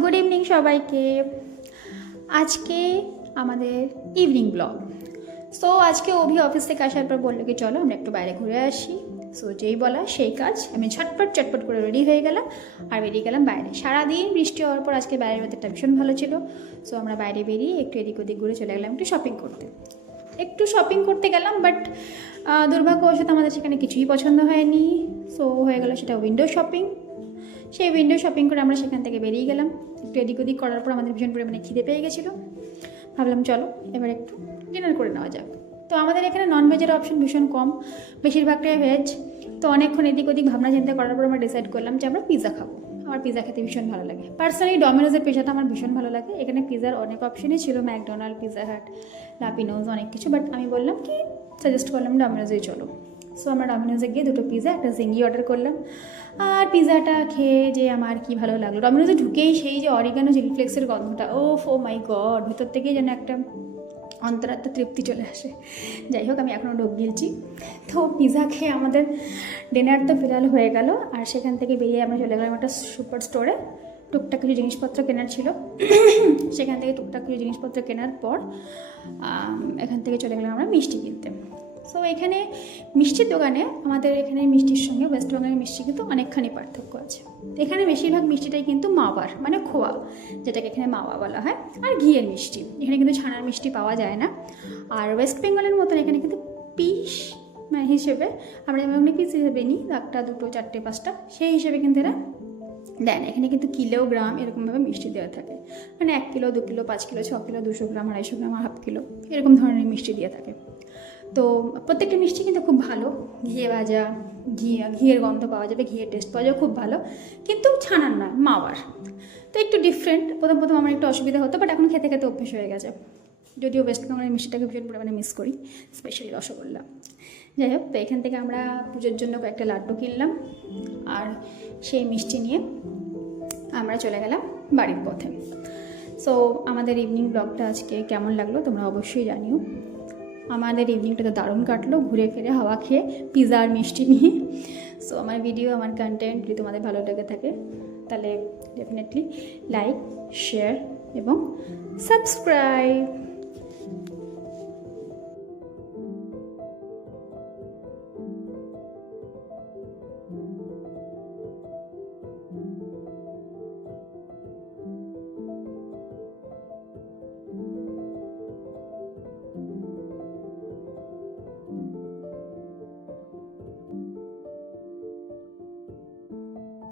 Good evening সবাইকে। আজকে আমাদের ইভিনিং ব্লগ। সো আজকে অভি অফিস থেকে আসার পর বললো কি চলো আমরা একটু বাইরে ঘুরে আসি। সো যেই বলা সেই কাজ, আমি চটপট করে রেডি হয়ে গেলাম আর বেরিয়ে গেলাম বাইরে। সারাদিন বৃষ্টি হওয়ার পর আজকে বাইরের ওয়েদারটা ভীষণ ভালো ছিল। সো আমরা বাইরে বেরিয়ে একটু এদিক ওদিক ঘুরে চলে গেলাম একটু শপিং করতে গেলাম। বাট দুর্ভাগ্যবশত আমাদের সেখানে কিছুই পছন্দ হয়নি। সো হয়ে গেল সেটা উইন্ডো শপিং। সেই উইন্ডো শপিং করে আমরা সেখান থেকে বেরিয়ে গেলাম। একটু এদিক ওদিক করার পর আমাদের ভীষণ পরিমাণে খিদে পেয়ে গেছিলো। ভাবলাম চলো এবার একটু ডিনার করে নেওয়া যাক। তো আমাদের এখানে ননভেজের অপশন ভীষণ কম, বেশিরভাগটাই ভেজ। তো অনেকক্ষণ এদিক ওদিক ভাবনা চিন্তা করার পর আমরা ডিসাইড করলাম যে আমরা পিৎজা খাবো। আমার পিৎজা খেতে ভীষণ ভালো লাগে। পার্সোনালি ডমিনোজের পিৎজাটা আমার ভীষণ ভালো লাগে। এখানে পিৎজার অনেক অপশনই ছিল, ম্যাকডোনাল্ড, পিৎজা হাট, লাপিনোজ, অনেক কিছু। বাট আমি বললাম কি সাজেস্ট করলাম ডমিনোজেই চলো। সো আমরা ডমিনোজে গিয়ে দুটো পিৎজা, একটা জিঙ্গি অর্ডার করলাম। আর পিৎজাটা খেয়ে যে আমার কি ভালো লাগলো। ডমিনোজে ঢুকেই সেই যে অরিগানো চিলি ফ্লেক্সের গন্ধটা, ও মাই গড, ভিতর থেকেই যেন একটা অন্তরাত্মা তৃপ্তি চলে আসে। যাই হোক, আমি এখনও ঢোক গিলছি। তো পিৎজা খেয়ে আমাদের ডিনার তো ফিলহাল হয়ে গেল। আর সেখান থেকে বেরিয়ে আমরা চলে গেলাম একটা সুপার স্টোরে। টুকটাক কিছু জিনিসপত্র কেনার ছিল। সেখান থেকে টুকটাক কিছু জিনিসপত্র কেনার পর এখান থেকে চলে গেলাম আমরা মিষ্টি কিনতে। সো এখানে মিষ্টির দোকানে, আমাদের এখানে মিষ্টির সঙ্গে ওয়েস্ট বেঙ্গলের মিষ্টি কিন্তু অনেকখানি পার্থক্য আছে। এখানে বেশিরভাগ মিষ্টিটাই কিন্তু মাওয়ার, মানে খোয়া, যেটাকে এখানে মাওয়া বলা হয়, আর ঘিয়ের মিষ্টি। এখানে কিন্তু ছানার মিষ্টি পাওয়া যায় না। আর ওয়েস্ট বেঙ্গলের মতন এখানে কিন্তু পিস হিসেবে, আমরা যেমন পিস হিসেবে নিই, একটা দুটো চারটে পাঁচটা, সেই হিসেবে কিন্তু এরা দেন। এখানে কিন্তু কিলোগ্রাম এরকমভাবে মিষ্টি দেওয়া থাকে, মানে 1 কিলো, 2 কিলো, 5 কিলো, 6 কিলো, 200 গ্রাম, 250 গ্রাম, হাফ কিলো, এরকম ধরনের মিষ্টি দিয়ে থাকে। তো প্রত্যেকটা মিষ্টি কিন্তু খুব ভালো, ঘিয়ে ভাজা, ঘিয়ের গন্ধ পাওয়া যাবে, ঘিয়ের টেস্ট পাওয়া যাবে, খুব ভালো। কিন্তু ছানার নয়, মাওয়ার। তো একটু ডিফারেন্ট। প্রথম আমার একটু অসুবিধা হতো, বাট এখন খেতে খেতে অভ্যেস হয়ে গেছে। যদিও ওয়েস্ট বেঙ্গলের মিষ্টিটাকে ভীষণ পরিমাণে মিস করি, স্পেশালি রসগোল্লা। যাই হোক, তো এখান থেকে আমরা পুজোর জন্য কয়েকটা লাড্ডু কিনলাম। আর সেই মিষ্টি নিয়ে আমরা চলে গেলাম বাড়ির পথে। সো আমাদের ইভিনিং ব্লগটা আজকে কেমন লাগলো তোমরা অবশ্যই জানিও। আমাদের ইভিনিংটা তো দারুণ কাটলো, ঘুরে ফিরে হাওয়া খেয়ে, পিৎজা আর মিষ্টি নিয়ে। সো আমার ভিডিও, আমার কন্টেন্ট যদি তোমাদের ভালো লেগে থাকে তাহলে ডেফিনেটলি লাইক, শেয়ার এবং সাবস্ক্রাইব।